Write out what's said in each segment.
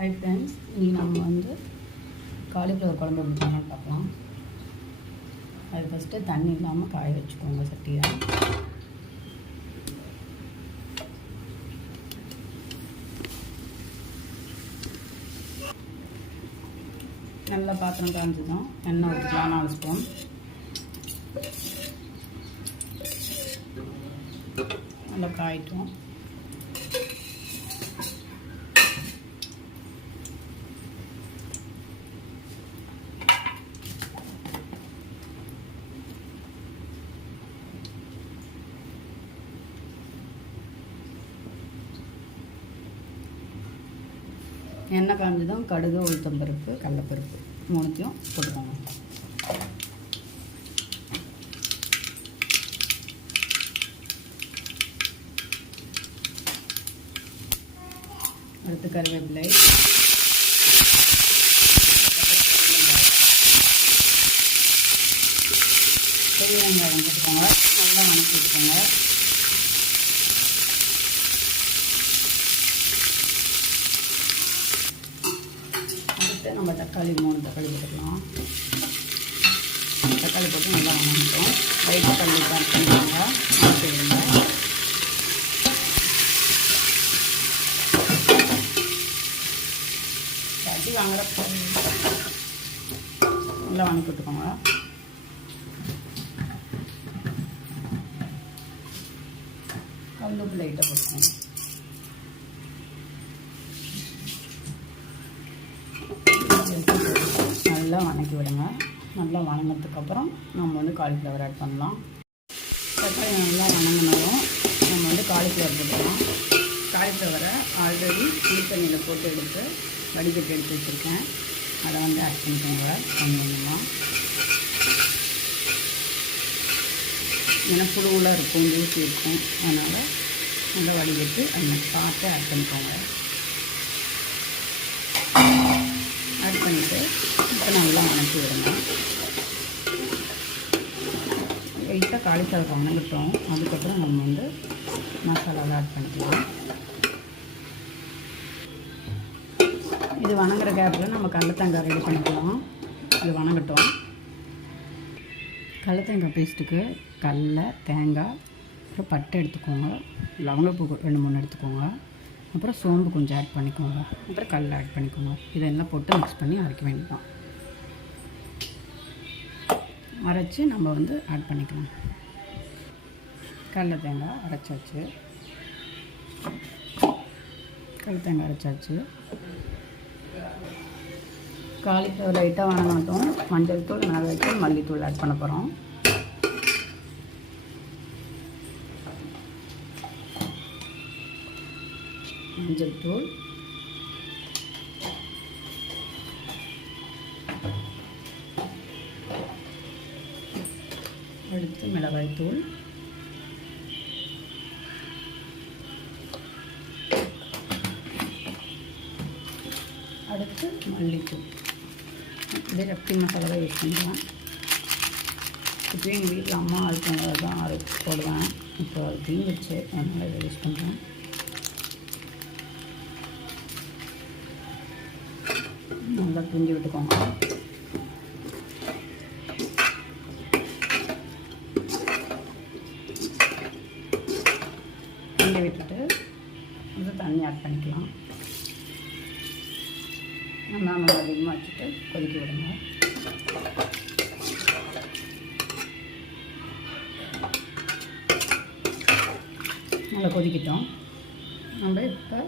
Hi friends, இன்றைக்கி நம்ம வந்து காலிஃப்ளவர் குழம்பு எப்படி பண்ணலான்னு பார்க்கலாம். அது ஃபஸ்ட்டு தண்ணி இல்லாமல் காய வச்சுக்கோங்க சட்டியை. நல்லா பாத்திரம் காய்ஞ்சதும் எண்ணெய் ஊற்றிக்கலாம் 4 ஸ்பூன். நல்லா காயிட்டும். எண்ணெய் காய்ஞ்சதும் கடுகு, உளுத்தம்பருப்பு, கடலைப்பருப்பு 3த்தையும் போட்டுக்கோங்க. அடுத்து கருவேப்பிலை, பெரிய வெங்காயம் போட்டுக்கோங்க. நல்லா வணக்கி விட்டுக்கோங்க. அடுத்து நம்ம தக்காளி 3 தக்காளி போட்டுக்கலாம். தக்காளி போட்டு நல்லா வணங்கிட்டோம். லைட்டாக தண்ணி ஆட் பண்ணிக்கோங்க. வணக்கி விடுங்க. அடி வாங்குற நல்லா வணக்கி விட்டுக்கோங்க. கல்லுப்பு லைட்டாக போட்டுக்கோங்க. நல்லா வணக்கி விடுங்க. நல்லா வணங்கினதுக்கப்புறம் நம்ம வந்து காலிஃப்ளவர் ஆட் பண்ணலாம். தக்காளி நல்லா வணங்கினதும் நம்ம வந்து காலிஃப்ளவர் போட்டுக்கலாம். காலிஃப்ளவரை ஆல்ரெடி புளி தண்ணியில் போட்டு எடுத்து வடிகட்டி எடுத்து வச்சுருக்கேன். அதை வந்து ஆட் பண்ணிக்கோங்க கொஞ்சமாக. ஏன்னா புழுவெலாம் இருக்கும், தூசி இருக்கும். அதனால் நல்லா வடிகட்டி அதை பார்த்து ஆட் பண்ணிக்கோங்க. ஆட் பண்ணிவிட்டு இப்போ நல்லா வணக்கி விடுங்க. லைட்டாக காலிஃப்ளவர் வணங்கட்டும். அதுக்கப்புறம் நம்ம வந்து மசாலாவில் ஆட் பண்ணிக்கலாம். இது வணங்குற கேப்பில் நம்ம கடலத்தேங்காய் ரெடி பண்ணிக்கலாம். இது வணங்கட்டும். கடலத்தேங்காய் பேஸ்ட்டுக்கு கடலை, தேங்காய், அப்புறம் பட்டை எடுத்துக்கோங்க. லவங்கப்பூ 2-3 எடுத்துக்கோங்க. அப்புறம் சோம்பு கொஞ்சம் ஆட் பண்ணிக்கோங்க. அப்புறம் கடலை ஆட் பண்ணிக்கோங்க. இதெல்லாம் போட்டு மிக்ஸ் பண்ணி அரைக்க வேண்டியதான். அரைச்சி நம்ம வந்து ஆட் பண்ணிக்கலாம். கடலை தேங்காய் அரைச்சாச்சு. கடலை தேங்காய் அரைச்சாச்சு. காலிஃப்ளவர் லைட்டாக வணங்கட்டும். மஞ்சள் தூள், மிளகாய்த்தூள், மல்லித்தூள் ஆட் பண்ண போகிறோம். மஞ்சள் தூள், அடுத்து மிளகாய்த்தூள், அடுத்து மல்லித்தூள். இதே ரப்டி மசாலாவை யூஸ் பண்ணிக்கலாம். இப்போ எங்கள் வீட்டில் அம்மா அரைச்சவங்க தான் அரைச்சி போடுவேன். இப்போ அது தீந்துச்சு, அதனால் இதை யூஸ் பண்ணுறேன். நல்லா கிண்டி விட்டுக்கோங்க. கிண்டி விட்டுட்டு கொஞ்சம் தண்ணி ஆட் பண்ணிக்கலாம். நல்லா அதிகமாக வச்சுட்டு கொதிக்க விடுங்க. நல்லா கொதிக்கிட்டோம். நம்ம இப்போ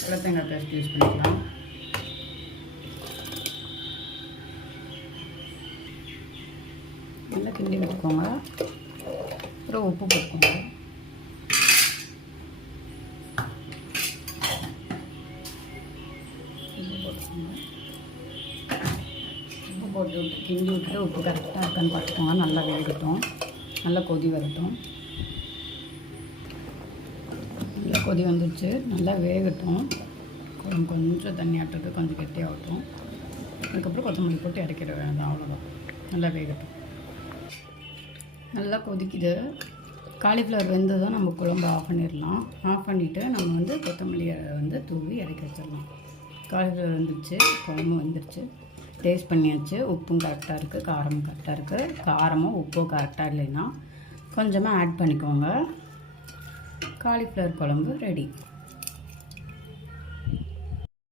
கடலத்தேங்காய் பேஸ்ட் யூஸ் பண்ணிக்கலாம். நல்லா கிண்டி விட்டுக்கோங்க. அப்புறம் உப்பு போட்டுக்கோங்க. உப்பு போட்டு விட்டு கிண்டி விட்டுட்டு உப்பு கரெக்டாக இருக்கான்னு பார்த்துக்கோங்க. நல்லா வேகட்டும். நல்லா கொதி வரட்டும். நல்லா கொதி வந்துடுச்சு. நல்லா வேகட்டும். கொஞ்சம் தண்ணி ஆட்டுறது கொஞ்சம் கெட்டியாகட்டும். அதுக்கப்புறம் கொத்தமல்லி போட்டு இறக்கிட வேண்டாம். அவ்வளோதான். நல்லா வேகட்டும். நல்லா கொதிக்குது. காலிஃப்ளவர் வெந்ததும் நம்ம குழம்பு ஆஃப் பண்ணிடலாம். ஆஃப் பண்ணிவிட்டு நம்ம வந்து கொத்தமல்லியை வந்து தூவி இறக்கி வச்சிடலாம். காலிஃப்ளவர் வந்துருச்சு, குழம்பு வந்துருச்சு. டேஸ்ட் பண்ணியாச்சு. உப்பும் கரெக்டாக இருக்குது, காரமும் கரெக்டாக இருக்குது. காரமும் உப்பும் கரெக்டாக இல்லைன்னா கொஞ்சமாக ஆட் பண்ணிக்கோங்க. காலிஃப்ளவர் குழம்பு ரெடி.